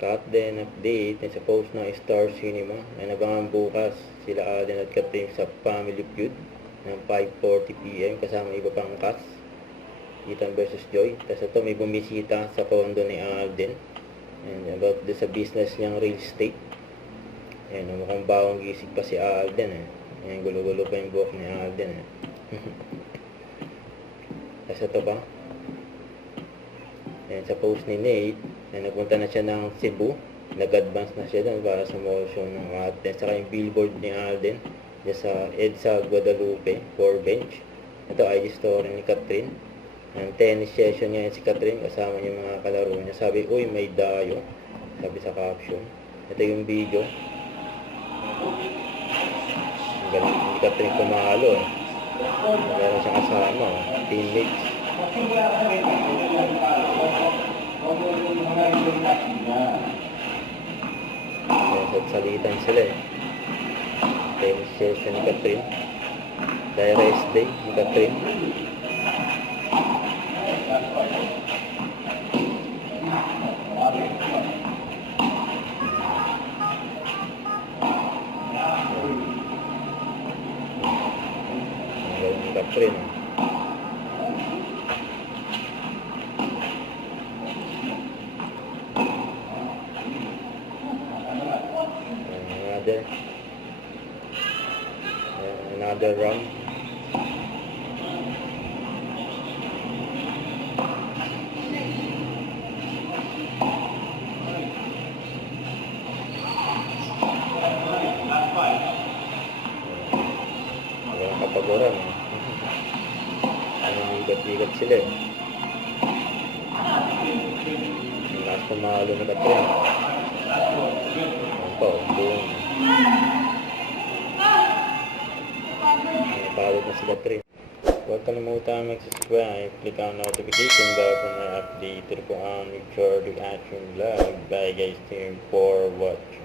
Cut din update sa post ng Star Cinema na nabangan bukas sila Alden at Catherine sa Family Feud ng 5:40 PM kasama iba pang cast. Ethan versus Joy. Tapos ito may bumisita sa condo ni Alden and about sa business niyang real estate. Ayan, mukhang bawang gisig pa si Alden Ayan, gulo-gulo pa yung buhok ni Alden Tapos ito pa. Ayan, sa post ni Nate, nagpunta na siya ng Cebu. Nag-advance na siya doon para sa motion ng Alden. Saka yung billboard ni Alden dyan sa EDSA Guadalupe, 4 bench. Ito IG story ni Catherine. Ang tennis session niya si Catherine kasama yung mga kalaro niya. Sabi, uy, may dayo. Sabi sa caption. Ito yung video. Ang galing ni Catherine pumalo Meron siyang kasama, teammates. Salitan sila Tennis session ni Catherine. Dahil rest day ni Catherine. Catherine. Another round. Kapaguran. Igat-igat sila Ang last pumalo na Catherine. Ang pa, buong. Napawag na si Catherine. Huwag kalimutan mag-subscribe. Click ang notification bell para update po ang Richard Reaction Vlog. Bye guys, team for watch.